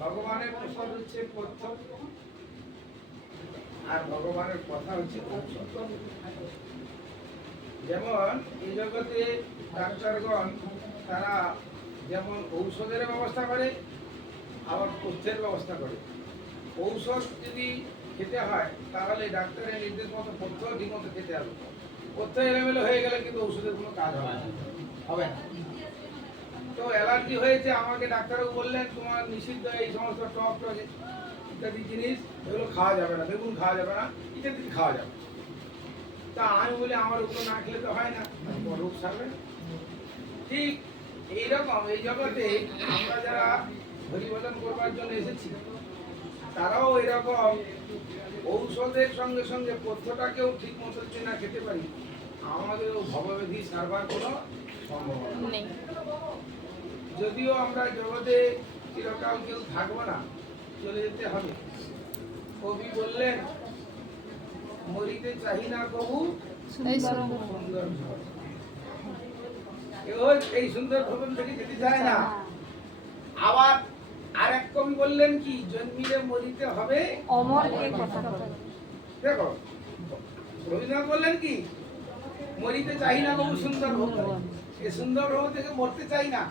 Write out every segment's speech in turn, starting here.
ভগবানের প্রসাদ হচ্ছে পথ্য আর ভগবানের কথা হচ্ছে যেমন এই জগতে ডাক্তারগণ, তারা যেমন ঔষধের ব্যবস্থা করে, আবার পথ্যের ব্যবস্থা করে। ঔষধ যদি খেতে হয়, তাহলে ডাক্তারের নির্দেশ মতো পথ্য ঠিক মতো খেতে হবে। পথ্য এলোমেলো হয়ে গেলে কিন্তু ঔষধের কোনো কাজ হবে না। হবে না। তো অ্যালার্জি হয়েছে, আমাকে ডাক্তারবাবু বললেন, তোমার নিষিদ্ধ এই সমস্ত টক টক ইত্যাদি জিনিস, এগুলো খাওয়া যাবে না, বেগুন খাওয়া যাবে না ইত্যাদি খাওয়া যাবে তা আমি বলি, আমার উপর না খেলে তো হয় না রোগ সারবে। ঠিক এইরকম, এই জগতে আমরা যারা হরিবদন করবার জন্য এসেছি, তারাও এরকম ঔষধের সঙ্গে সঙ্গে পথ্যটাকেও ঠিক মতো চেনা খেতে পারি আমাদেরও ভববেধি সারবার কোনো সম্ভাবনা নেই। যদিও আমরা জগতে চিরকাল কেউ থাকব না চলে যেতে হবে। কবি বললেন মরিতে চাহি না কবু সুন্দর কেউ এই সুন্দর ভবন থেকে যেতে চায় না। আবার আরেক কবি বললেন কি জন্মিলে মরিতে হবে। অমর দেখো রবীন্দ্রনাথ বললেন কি মরিতে চাই না কবু সুন্দর ভবন। এই সুন্দর ভবন থেকে মরতে চাই না।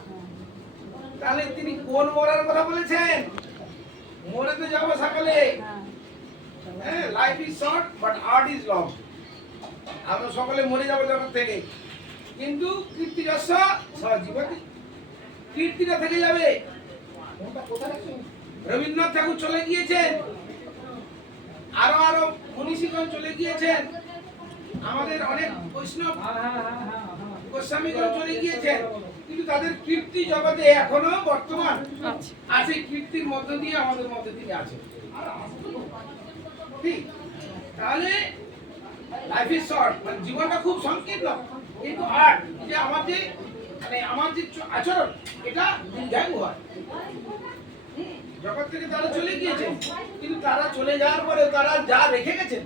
তাহলে তিনি কোন মরার কথা বলেছেন? মরে তো যাব সকালে। হ্যাঁ। Life is short but art is long আমরা সকলে মরে যাব জগৎ থেকে। কিন্তু কীর্তি যশ সজীবতি কীর্তিটা থেকে যাবে। রবীন্দ্রনাথ ঠাকুর চলে গিয়েছেন। আরও আরও মনীষীগণ চলে গিয়েছেন। আমাদের অনেক বৈষ্ণব গোস্বামীগণ চলে গিয়েছেন। কিন্তু তাদের কীর্তি জগতে এখনও বর্তমান। আচ্ছা। আর সেই কীর্তির মধ্য দিয়ে আমাদের মধ্যে তিনি আছেন। ঠিক? তাহলে লাইফ ইজ শর্ট মানে জীবনটা খুব সংকীর্ণ। কিন্তু আর্ট যে আমার যে মানে আমার যে আচরণ এটা দীর্ঘায়ু হয়। জগৎ থেকে তারা চলে গিয়েছেন কিন্তু তারা চলে যাওয়ার পরে তারা যা রেখে গেছেন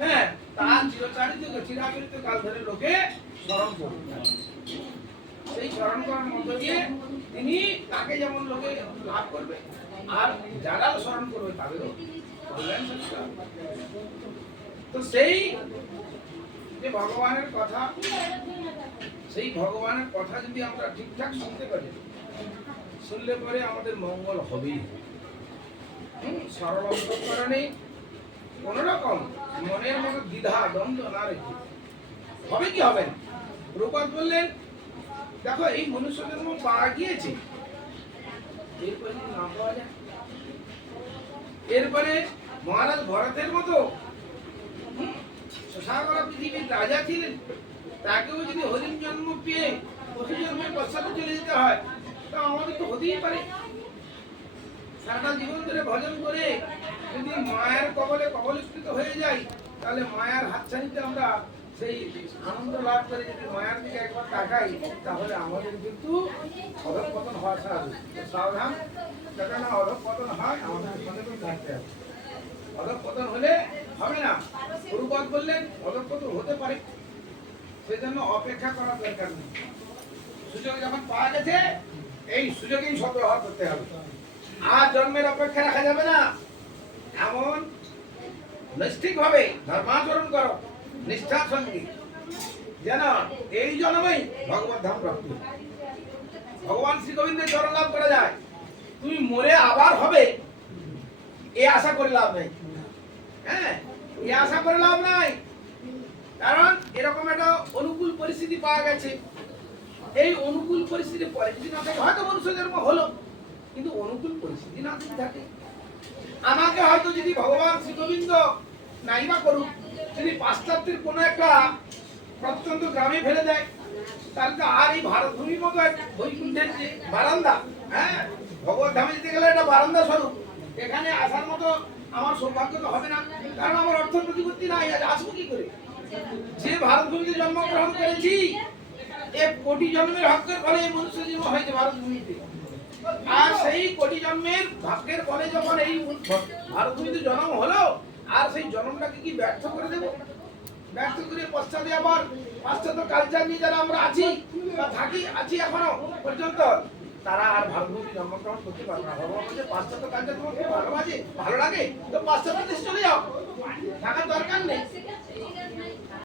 হ্যাঁ তার চিরচারিত চিরাচরিত কাল ধরে লোকে স্মরণ করবে। সেই স্মরণ করার মধ্য দিয়ে তিনি তাকে যেমন লোকে লাভ করবে আর যারা স্মরণ করবে তাদেরও তো সেই যে ভগবানের কথা সেই ভগবানের কথা যদি আমরা ঠিকঠাক শুনতে পারি শুনলে পরে আমাদের মঙ্গল হবেই। হুম, সরল অন্তঃকরণে কোন রকম মনের মতো দ্বিধা দ্বন্দ্ব না রেখে। হবে কি হবে না? রূপক বললেন দেখো, এই মনুষ্য জন্ম পাওয়া গিয়েছে। এরপরে যায়? মহারাজ ভরতের মতো পৃথিবীর রাজা ছিলেন। তাকেও যদি হরিণ জন্ম পেয়ে পশু জন্মের পশ্চাতে চলে যেতে হয়, তা আমাদের তো হতেই পারে। সারাটা জীবন ধরে ভজন করে যদি মায়ের কবলে কবলীকৃত হয়ে যাই, তাহলে মায়ার হাতছানিতে আমরা সেই আনন্দ লাভ করে যদি মায়ার দিকে একবার তাকাই, তাহলে আমাদের কিন্তু অধঃপতন হওয়া স্বাভাবিক সাবধান, যাতে না অধঃপতন হয়, আমাদের সচেতন থাকতে হবে। অধঃপতন হলে হবে না। গুরুপদ বললেন, অধঃপতন হতে পারে। সেজন্য অপেক্ষা করার দরকার নেই। সুযোগ যখন পাওয়া গেছে, এই সুযোগেই সদ্ব্যবহার করতে হবে। আর জন্মের অপেক্ষা রাখা যাবে না। এমন নৈষ্ঠিক ভাবে ধর্মাচরণ করো। নিষ্ঠার সঙ্গে। যেন এই জন্মেই ভগবত ধাম প্রাপ্তি। ভগবান শ্রী গোবিন্দের চরণ লাভ করা যায়। তুমি মরে আবার হবে। এ আশা করে লাভ নেই। হ্যাঁ এ আশা করে লাভ নাই। কারণ এরকম একটা অনুকূল পরিস্থিতি পাওয়া গেছে। এই অনুকূল পরিস্থিতি পরে যদি না থাকে, হয়তো মনুষ্য জন্ম হলো। কিন্তু অনুকূল পরিস্থিতি না থাকে, আমাকে হয়তো যদি ভগবান শ্রীগোবিন্দ নাইবা করুক যদি পাশ্চাত্যের কোনো একটা প্রত্যন্ত গ্রামে ফেলে দেয়, তাহলে তো আর এই ভারত ভূমির মতো এক বৈকুণ্ঠের যে বারান্দা হ্যাঁ? ভগবত ধামে যেতে গেলে একটা বারান্দা স্বরূপ। এখানে আসার মতো আমার সৌভাগ্য তো হবে না, কারণ আমার অর্থ প্রতিপত্তি নাই, আজ আসব কি করে? যে ভারত ভূমিতে জন্মগ্রহণ করেছি এক কোটি জন্মের হকের ফলে এই মনুষ্য জীবন হয়েছে ভারত ভূমিতে আর সেই কোটি জন্মের ভাগ্যের ফলে যখন এই ভারত ভূমিতে জন্ম হলো কি ব্যর্থ করে দেব? ব্যর্থ করে পশ্চাতে আবার পাশ্চাত্য কালচার নিয়ে যারা আমরা আছি বা থাকি, আছি এখনও পর্যন্ত, তারা আর ভারতভূমি জন্মগ্রহণ করতে পারবে না। ভগবান বলছে পাশ্চাত্য কালচার তোমাকে ভালোবাসে, ভালো লাগে, তো পাশ্চাত্য দেশ চলে যাও। থাকার দরকার নেই।